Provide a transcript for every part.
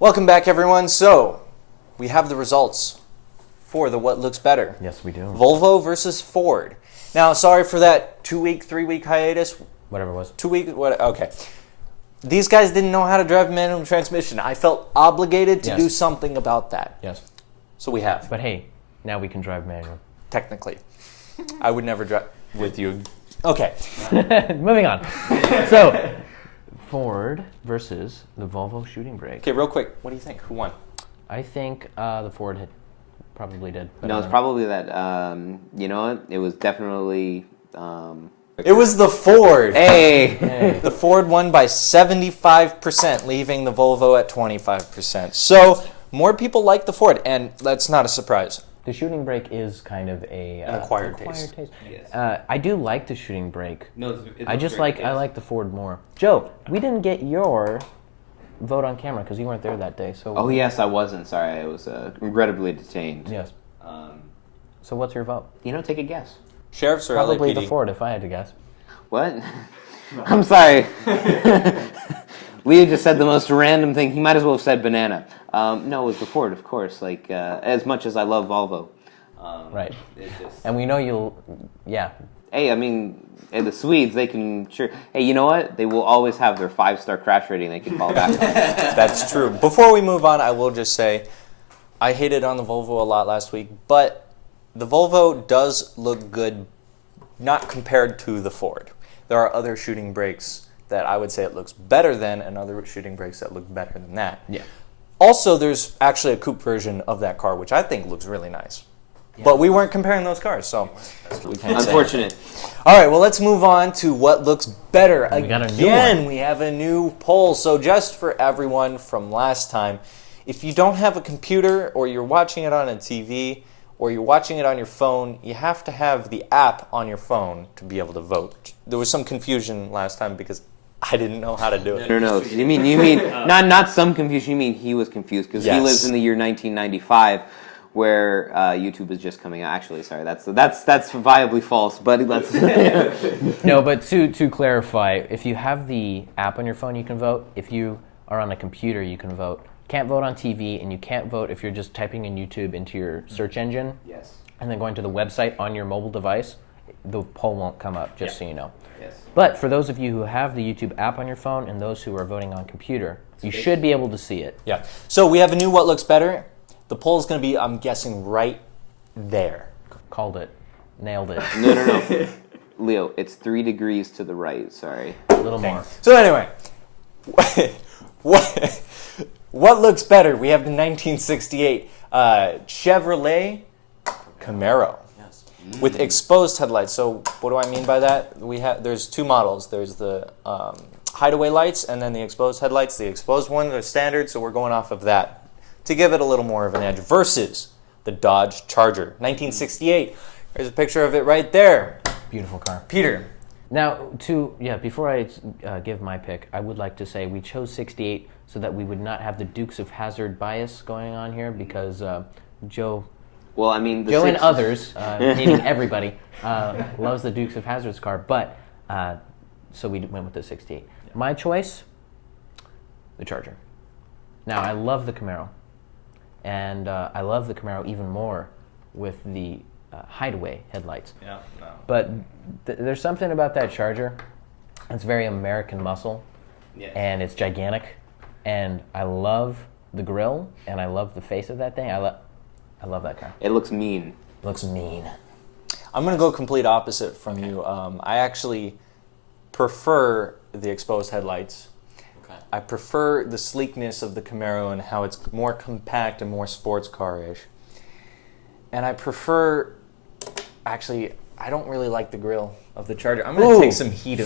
Welcome back, everyone. So, we have the results for the what looks better. Yes, we do. Volvo versus Ford. Now, sorry for that 2-week, 3-week hiatus. Whatever it was. 2 weeks, what? Okay. These guys didn't know how to drive manual transmission. I felt obligated to do something about that. Yes. So we have. But hey, now we can drive manual. Technically. I would never drive with you. Okay. Moving on. So, Ford versus the Volvo shooting brake. Okay, real quick. What do you think? Who won? I think the Ford probably did. No, it's probably that, you know what? It was definitely... It was the Ford. Hey! The Ford won by 75%, leaving the Volvo at 25%. So, more people like the Ford, and that's not a surprise. The shooting brake is kind of an acquired taste. Yes. I do like the shooting brake. No, I like the Ford more. Joe, we didn't get your vote on camera because you weren't there that day. So. Oh, yes, I wasn't. Sorry, I was regrettably detained. Yes. So what's your vote? You know, take a guess. Sheriff's or Probably LAPD? the Ford, if I had to guess. What? I'm sorry. Leo just said the most random thing. He might as well have said banana. No, it was the Ford, of course. Like, as much as I love Volvo. Right. It just... And we know you'll, yeah. Hey, I mean, the Swedes, they can sure... Hey, you know what? They will always have their 5-star crash rating they can fall back on. That's true. Before we move on, I will just say, I hated on the Volvo a lot last week, but the Volvo does look good, not compared to the Ford. There are other shooting brakes that I would say it looks better than, and other shooting brakes that look better than that. Yeah. Also, there's actually a coupe version of that car, which I think looks really nice. Yeah. But we weren't comparing those cars, so we can't Unfortunate. say. All right, well, let's move on to what looks better. Again, we have a new poll. So just for everyone from last time, if you don't have a computer or you're watching it on a TV or you're watching it on your phone, you have to have the app on your phone to be able to vote. There was some confusion last time because I didn't know how to do it. No. You mean not some confusion. You mean he was confused because he lives in the year 1995, where YouTube is just coming out. Actually, sorry, that's viably false. But let's No, but to clarify, if you have the app on your phone, you can vote. If you are on a computer, you can vote. Can't vote on TV, and you can't vote if you're just typing in YouTube into your search engine. Yes. And then going to the website on your mobile device. The poll won't come up, just so you know. Yes. But for those of you who have the YouTube app on your phone and those who are voting on computer, you should be able to see it. Yeah. So we have a new What Looks Better. The poll is going to be, I'm guessing, right there. Called it. Nailed it. No. Leo, it's 3 degrees to the right. Sorry. A little more. So anyway, what looks better? We have the 1968 Chevrolet Camaro with exposed headlights. So what do I mean by that? There's two models. There's the hideaway lights and then the exposed headlights. The exposed ones are standard, so we're going off of that to give it a little more of an edge versus the Dodge Charger 1968. There's a picture of it right there. Beautiful car. Peter. Now, before I give my pick, I would like to say we chose 68 so that we would not have the Dukes of Hazzard bias going on here because Joe... Well, I mean... Joe and others, meaning everybody, loves the Dukes of Hazzard's car, but... so we went with the 68. My choice, the Charger. Now, I love the Camaro. And I love the Camaro even more with the hideaway headlights. Yeah, no. But there's something about that Charger. It's very American muscle, and it's gigantic. And I love the grille, and I love the face of that thing. I love that car. It looks mean. Looks mean. I'm going to go complete opposite from you. I actually prefer the exposed headlights. Okay. I prefer the sleekness of the Camaro and how it's more compact and more sports car-ish. And I prefer, actually, I don't really like the grille of the Charger. I'm going to take some heat.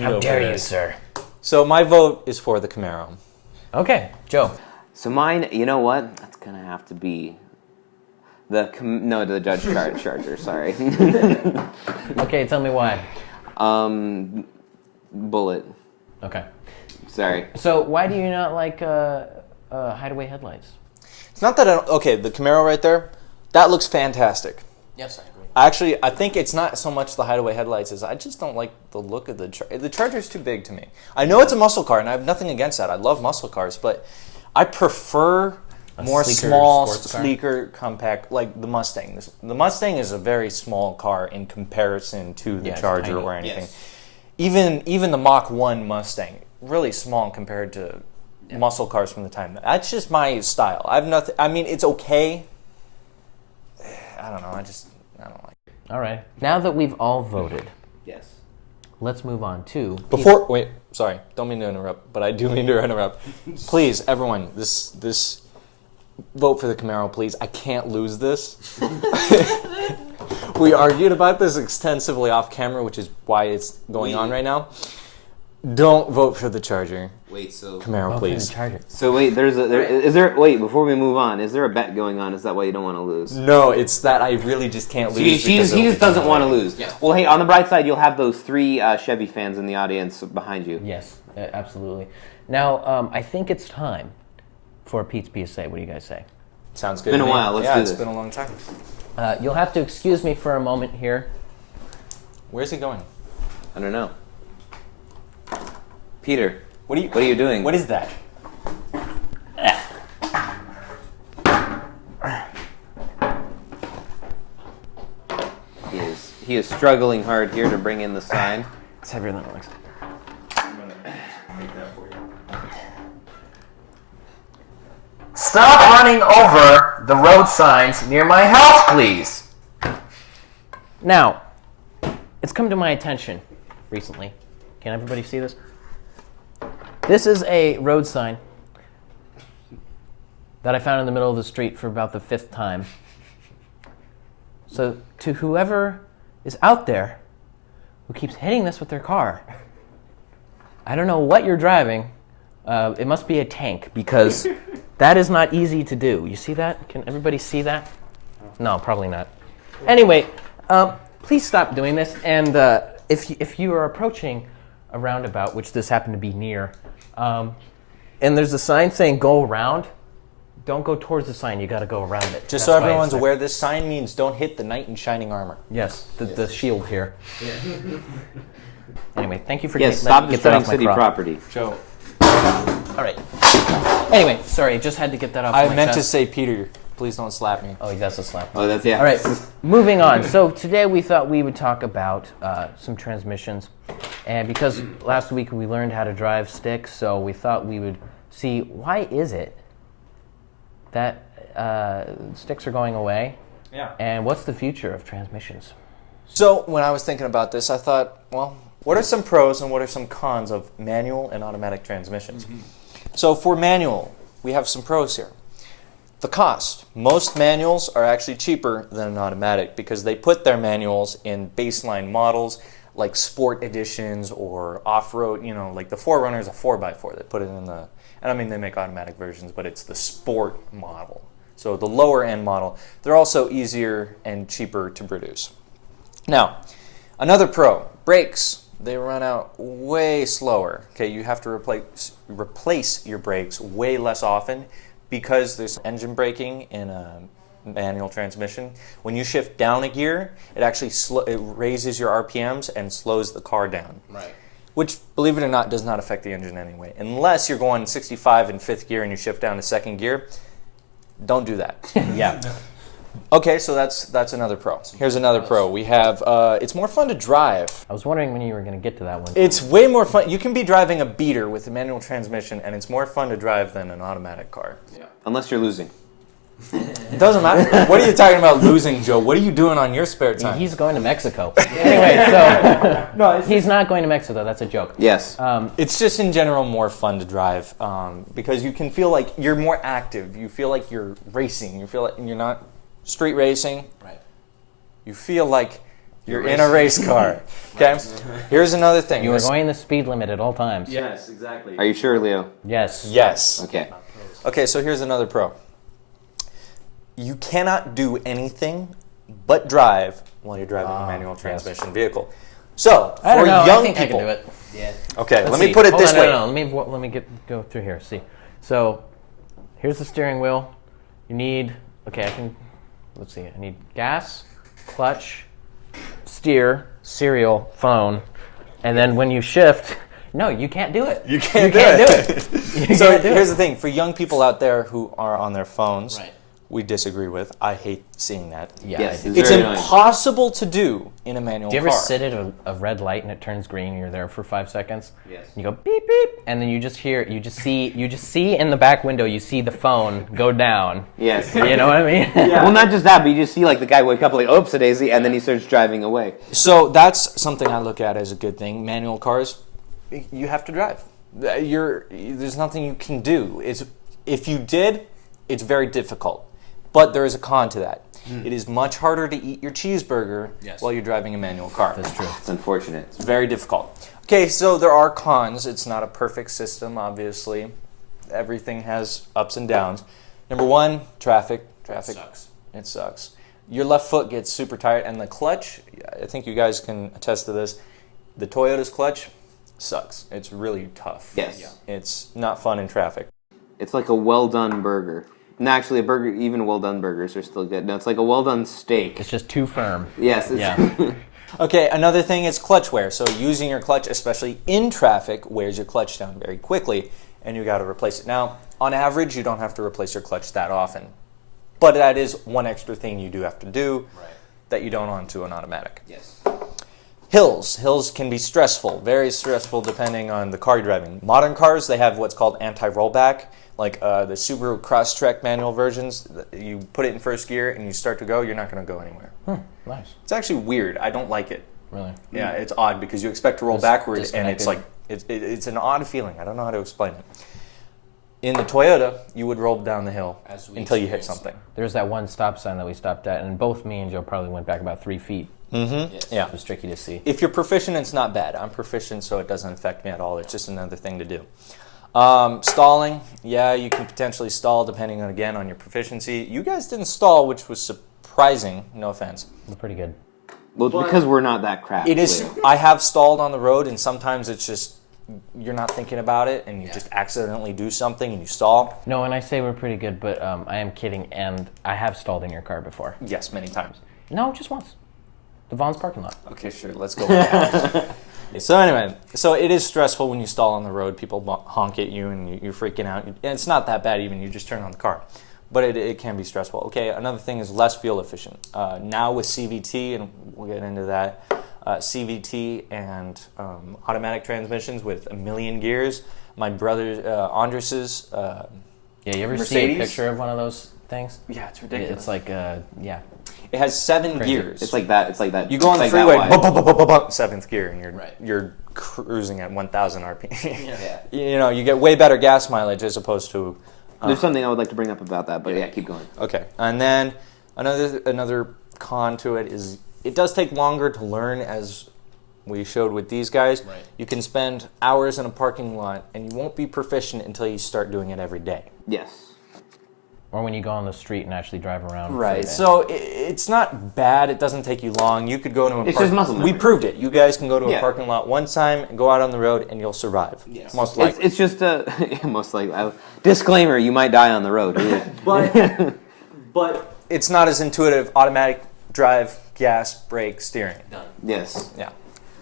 How dare you, sir? So my vote is for the Camaro. Okay, Joe. So mine, you know what? That's going to have to be the Dodge Charger, sorry. Okay, tell me why. Bullet. Okay. Sorry. So why do you not like hideaway headlights? It's not that the Camaro right there, that looks fantastic. Yes, I agree. Actually, I think it's not so much the hideaway headlights as I just don't like the look of the Charger's too big to me. I know it's a muscle car, and I have nothing against that. I love muscle cars, but I prefer more sleeker small, sports car? sleeker, compact, like the Mustang. The Mustang is a very small car in comparison to the Yeah, it's Charger tiny. or anything. Yes. Even the Mach 1 Mustang, really small compared to muscle cars from the time. That's just my style. I've nothing. I mean, it's okay. I don't know. I don't like it. All right. Now that we've all voted, Yes. let's move on to Wait, sorry, don't mean to interrupt, but I do mean to interrupt. Please, everyone, this vote for the Camaro, please. I can't lose this. We argued about this extensively off camera, which is why it's going on right now. Don't vote for the Charger. Wait, so Camaro, Vote for please. the Charger. So wait, wait, before we move on, is there a bet going on? Is that why you don't want to lose? No, it's that I really just can't lose. He because just doesn't it'll want to be lose. Well, hey, on the bright side, you'll have those 3 Chevy fans in the audience behind you. Yes, absolutely. Now, I think it's time for Pete's PSA. What do you guys say? Sounds good. Been to a me. while, let's yeah, do it's this. been a long time. You'll have to excuse me for a moment here. Where's he going? I don't know. Peter, What what are you doing? What is that? He is struggling hard here to bring in the sign. It's heavier than it looks. Stop running over the road signs near my house, please. Now, it's come to my attention recently. Can everybody see this? This is a road sign that I found in the middle of the street for about the 5th time. So, to whoever is out there who keeps hitting this with their car, I don't know what you're driving. It must be a tank, because that is not easy to do. You see that? Can everybody see that? No, probably not. Anyway, please stop doing this. And if you are approaching a roundabout, which this happened to be near, and there's a sign saying "Go around," don't go towards the sign. You got to go around it. Just That's so why everyone's it's there. aware, this sign means don't hit the knight in shining armor. Yes, the shield here. Anyway, thank you for Yes, letting stop me get that destroying off my city crop. property. Joe, All right. Anyway, sorry, just had to get that off I my meant to chest. say Peter. Please don't slap me. Oh, that's a slap. Oh, that's, yeah. All right, moving on. So today we thought we would talk about some transmissions. And because last week we learned how to drive sticks, so we thought we would see why is it that sticks are going away, Yeah. and what's the future of transmissions? So when I was thinking about this, I thought, well, what are some pros and what are some cons of manual and automatic transmissions? So for manual, we have some pros here. The cost. Most manuals are actually cheaper than an automatic because they put their manuals in baseline models like sport editions or off-road, like the 4Runner is a 4x4. They put it in the, and I mean they make automatic versions, but it's the sport model. So the lower end model. They're also easier and cheaper to produce. Now, another pro, brakes. They run out way slower. Okay, you have to replace your brakes way less often because there's engine braking in a manual transmission. When you shift down a gear, it actually it raises your RPMs and slows the car down. Right. Which, believe it or not, does not affect the engine anyway. Unless you're going 65 in 5th gear and you shift down to 2nd gear, don't do that. Yeah. Okay, so that's another pro. Here's another pro. We have, it's more fun to drive. I was wondering when you were going to get to that one. It's way more fun. You can be driving a beater with a manual transmission, and it's more fun to drive than an automatic car. Yeah. Unless you're losing. It doesn't matter. What are you talking about losing, Joe? What are you doing on your spare time? He's going to Mexico. Anyway, so no, he's not going to Mexico. That's a joke. Yes. It's just in general more fun to drive because you can feel like you're more active. You feel like you're racing. You feel like you're not street racing. Right. You feel like you're in a race car. Okay? Here's another thing. You are going the speed limit at all times. Yes, exactly. Are you sure, Leo? Yes. Yes. Okay. Okay, so here's another pro. You cannot do anything but drive while you're driving a manual transmission vehicle. So, I don't for know. young I think people, I can do it. Yeah. okay, Let's let me see. put it Hold this on, way. No. Let me go through here. See. So, here's the steering wheel. You need. Okay, let's see. I need gas, clutch, steer, serial, phone, and then when you shift, No, you can't do it. You can't do it. So here's the thing. For young people out there who are on their phones, we disagree with. I hate seeing that. Yeah, Yes, It's impossible to do in a manual do you car. ever sit at a red light and it turns green and you're there for 5 seconds? Yes. You go beep beep, and then you just see in the back window, you see the phone go down. Yes. You know what I mean? Well, not just that, but you just see like the guy wake up like, oops, a daisy, and then he starts driving away. So that's something I look at as a good thing. Manual cars, you have to drive. There's nothing you can do. If you did, it's very difficult. But there is a con to that. It is much harder to eat your cheeseburger while you're driving a manual car. That's true. It's unfortunate. It's very difficult. Okay, so there are cons. It's not a perfect system, obviously. Everything has ups and downs. Number one, traffic. Traffic sucks. It sucks. Your left foot gets super tired, and the clutch, I think you guys can attest to this, the Toyota's clutch sucks. It's really tough. Yes. It's not fun in traffic. It's like a well-done burger. No, actually, a burger, even well-done burgers are still good. No, it's like a well-done steak. It's just too firm. Yes. Yeah. Okay, another thing is clutch wear. So using your clutch, especially in traffic, wears your clutch down very quickly, and you got to replace it. Now, on average, you don't have to replace your clutch that often, but that is one extra thing you do have to do that you don't onto an automatic. Yes. Hills can be stressful, very stressful depending on the car you're driving. Modern cars, they have what's called anti-rollback, like the Subaru Crosstrek manual versions. You put it in first gear and you start to go, you're not going to go anywhere. Nice. It's actually weird. I don't like it. Really? Yeah, it's odd because you expect to roll backwards and it's like, it's an odd feeling. I don't know how to explain it. In the Toyota, you would roll down the hill until you hit something. There's that one stop sign that we stopped at, and both me and Joe probably went back about 3 feet. Mm-hmm. Yes. Yeah. It was tricky to see. If you're proficient, it's not bad. I'm proficient, so it doesn't affect me at all. It's just another thing to do. Stalling, yeah, you can potentially stall depending on, again, on your proficiency. You guys didn't stall, which was surprising. No offense. We're pretty good. Well, it's because we're not that crafty. It is. I have stalled on the road, and sometimes it's just you're not thinking about it, and you just accidentally do something and you stall. No, and I say we're pretty good, but I am kidding, and I have stalled in your car before. Yes, many times. No, just once. The Vaughn's parking lot. Okay, sure. Let's go with that. So anyway, so it is stressful when you stall on the road. People honk at you and you're freaking out. And it's not that bad even. You just turn on the car. But it can be stressful. Okay, another thing is less fuel efficient. Now with CVT, and we'll get into that, CVT and automatic transmissions with 1,000,000 gears. My brother Andres's Yeah, you ever see Mercedes? a picture of one of those things? Yeah, it's ridiculous. It's like, yeah. It has 7 Crazy. gears. It's like that. It's like that. You go on the it's like freeway, that wide. 7th gear, and you're cruising at 1,000 RPM. Yeah. You know, you get way better gas mileage as opposed to. There's something I would like to bring up about that, but yeah, keep going. Okay, and then another con to it is it does take longer to learn, as we showed with these guys. Right. You can spend hours in a parking lot, and you won't be proficient until you start doing it every day. Yes. Or when you go on the street and actually drive around. for a Right. day. So it's not bad. It doesn't take you long. You could go to a It's just muscle We memory. proved it. You guys can go to a Yeah. parking lot one time and go out on the road, and you'll survive. Yes. Most likely. It's just a most likely. Disclaimer: you might die on the road. But it's not as intuitive. Automatic drive, gas, brake, steering. Yes. Yeah.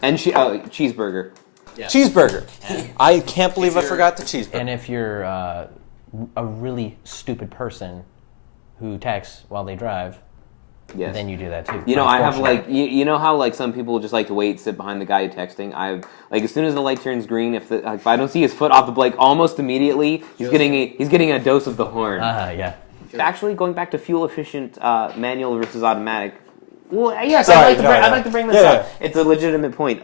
And cheeseburger. Cheeseburger. I can't believe I forgot the cheeseburger. And if you're a really stupid person who texts while they drive, Yes. then you do that too. You know, I have Unfortunately. like you know how like some people just like to wait, sit behind the guy texting. I've like as soon as the light turns green, if I don't see his foot off the brake, almost immediately he's getting a dose of the horn. Yeah. Actually, going back to fuel efficient manual versus automatic. Well, yes, Sorry, I'd like to bring this Yeah, up. It's a legitimate point.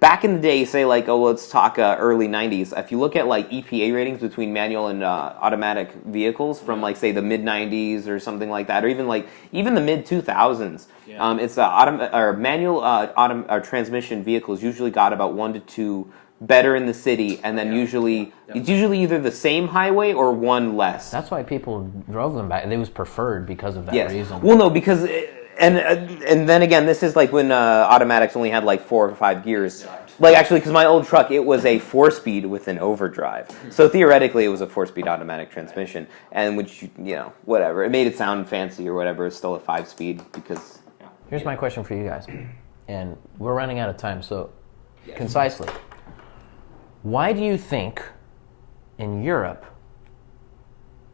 Back in the day, say like, let's talk early '90s. If you look at like EPA ratings between manual and automatic vehicles from like say the mid '90s or something like that, or even the mid 2000s, it's manual transmission vehicles usually got about 1 to 2 better in the city, and then it's usually either the same highway or one less. That's why people drove them back. It was preferred because of that Yes. reason. Well, no, because and then again, this is like when automatics only had like 4 or 5 gears. Like actually, because my old truck, it was a 4-speed with an overdrive. So theoretically, it was a 4-speed automatic transmission, and which whatever, it made it sound fancy or whatever. It's still a 5-speed because. Here's my question for you guys, and we're running out of time, so concisely, Why do you think in Europe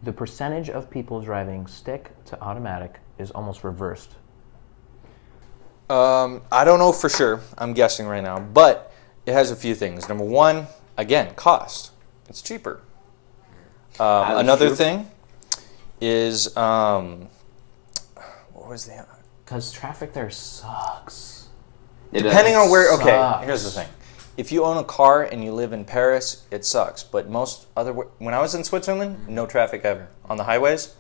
the percentage of people driving stick to automatic is almost reversed? I don't know for sure. I'm guessing right now, but it has a few things. Number one, again, cost. It's cheaper. Another thing is what was the? Because traffic there sucks. Depending on where. Okay, Sucks. here's the thing. If you own a car and you live in Paris, it sucks. But most other, when I was in Switzerland, no traffic ever on the highways.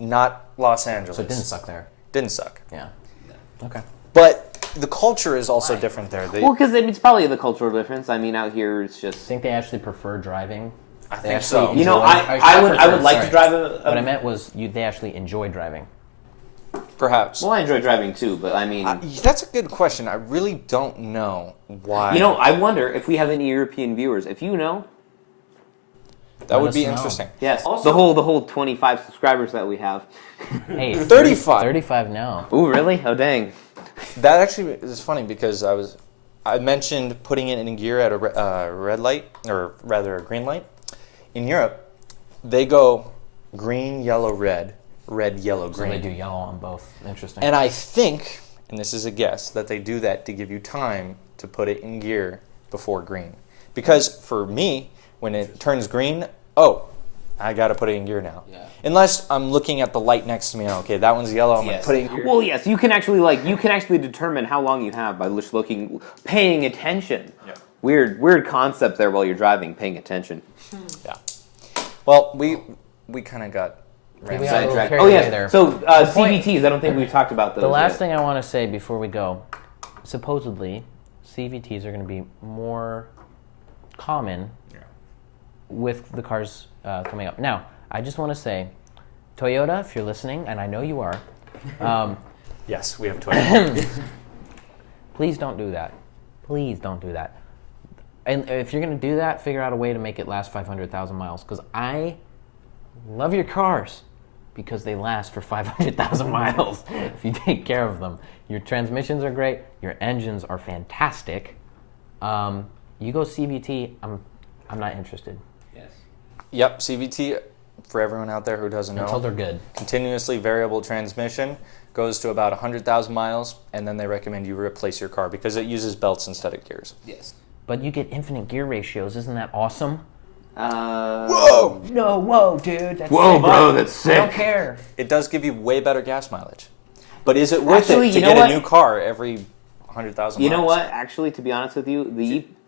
Not Los Angeles. So it didn't suck there. Didn't suck. Yeah. Okay. But the culture is also different there. Well, because it's probably the cultural difference. I mean, out here it's just. I think they actually prefer driving. I think so. You know, I would like to drive What I meant was they actually enjoy driving. Perhaps. Well, I enjoy driving too, but I mean. That's a good question. I really don't know why. You know, I wonder if we have any European viewers. If you know. That would be interesting. Yes. Also, the whole 25 subscribers that we have. Hey, 35. 35 now. Ooh, really? Oh, dang. That actually is funny because I mentioned putting it in gear at a red light, or rather a green light. In Europe, they go green, yellow, red, yellow, green. So they do yellow on both. Interesting. And I think, and this is a guess, that they do that to give you time to put it in gear before green. Because for me, when it turns green, I got to put it in gear now. Yeah. Unless I'm looking at the light next to me, okay, that one's yellow, I'm going to put it in gear. Well, yes, you can actually determine how long you have by just paying attention. Yeah. Weird concept there while you're driving, paying attention. Yeah. Well, we kind of got We got a little Sidetracked. carried Oh, away yes. there. So, point- CVTs, I don't think we've talked about those The last yet. thing I want to say before we go, supposedly CVTs are going to be more common with the cars coming up. Now, I just want to say, Toyota, if you're listening, and I know you are, Yes, we have Toyota. please don't do that. Please don't do that. And if you're going to do that, figure out a way to make it last 500,000 miles. Because I love your cars because they last for 500,000 miles if you take care of them. Your transmissions are great. Your engines are fantastic. You go CVT, I'm not interested. Yes. Yep, CVT, for everyone out there who doesn't know. Until they're good. Continuously variable transmission goes to about 100,000 miles, and then they recommend you replace your car because it uses belts instead of gears. Yes. But you get infinite gear ratios. Isn't that awesome? Whoa! No, whoa, dude. That's Whoa, sick. bro, that's I don't sick. care. It does give you way better gas mileage. But is it worth Actually, it to you know get what? a new car every 100,000 miles? You know what? Actually, to be honest with you,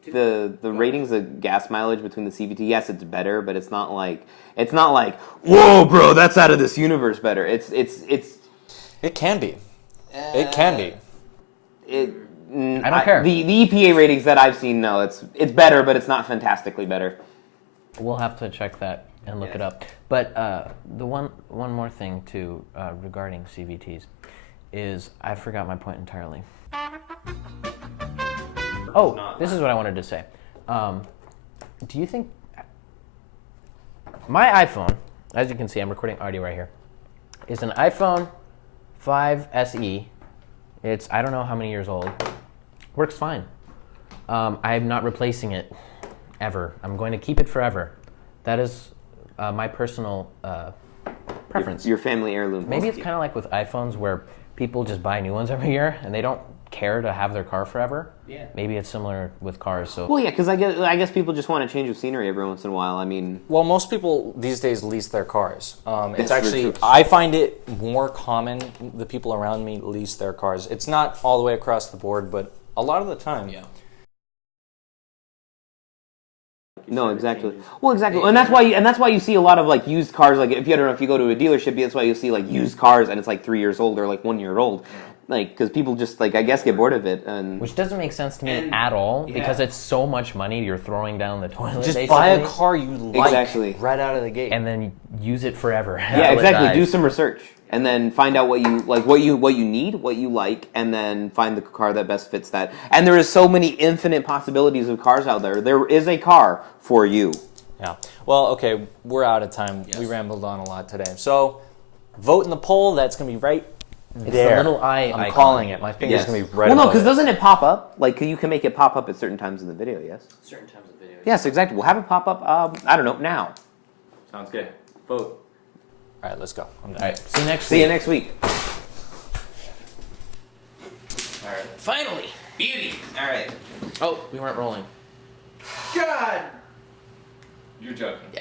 the ratings of gas mileage between the CVT, yes, it's better, but it's not like whoa, bro, that's out of this universe better. It's It can be. It can be. I don't care. The EPA ratings that I've seen, no, it's better, but it's not fantastically better. We'll have to check that and look it up. But the one more thing too regarding CVTs is I forgot my point entirely. Oh, this is what I wanted to say. Do you think my iPhone, as you can see, I'm recording audio right here, is an iPhone 5 SE. It's I don't know how many years old. Works fine. I'm not replacing it ever. I'm going to keep it forever. That is my personal preference. Your family heirloom. Maybe it's kind of like with iPhones where people just buy new ones every year and they don't care to have their car forever. Yeah. Maybe it's similar with cars. So Well, yeah, because I guess people just want a change of scenery every once in a while. I mean, Well, most people these days lease their cars. It's That's actually, very true. I find it more common, the people around me lease their cars. It's not all the way across the board, but a lot of the time. Yeah. no, exactly. Well, exactly, and that's why you see a lot of like used cars. Like if you go to a dealership, that's why you'll see like used cars, and it's like 3 years old or like 1 year old, like because people just like I guess get bored of it. And which doesn't make sense to me at all because it's so much money you're throwing down the toilet. Just basically, buy a car you like Exactly. right out of the gate. and then use it forever. yeah, until it exactly. dies. Do some research and then find out what you like, what you need, what you like, and then find the car that best fits that. And there is so many infinite possibilities of cars out there. There is a car for you. Yeah. Well, okay, we're out of time. Yes. We rambled on a lot today. So, vote in the poll. That's going to be right the there. little eye I'm icon. calling it. My finger's Yes. going to be right Well, no, above because it. doesn't it pop up? Like you can make it pop up at certain times in the video. Yes. Certain times of video, Yes, exactly. We'll have it pop up. I don't know now. Sounds good. Vote. All right, let's go. I'm done. All right. See you next See week. you next week. All right. Finally. Beauty. All right. Oh, we weren't rolling. God. You're joking. Yeah.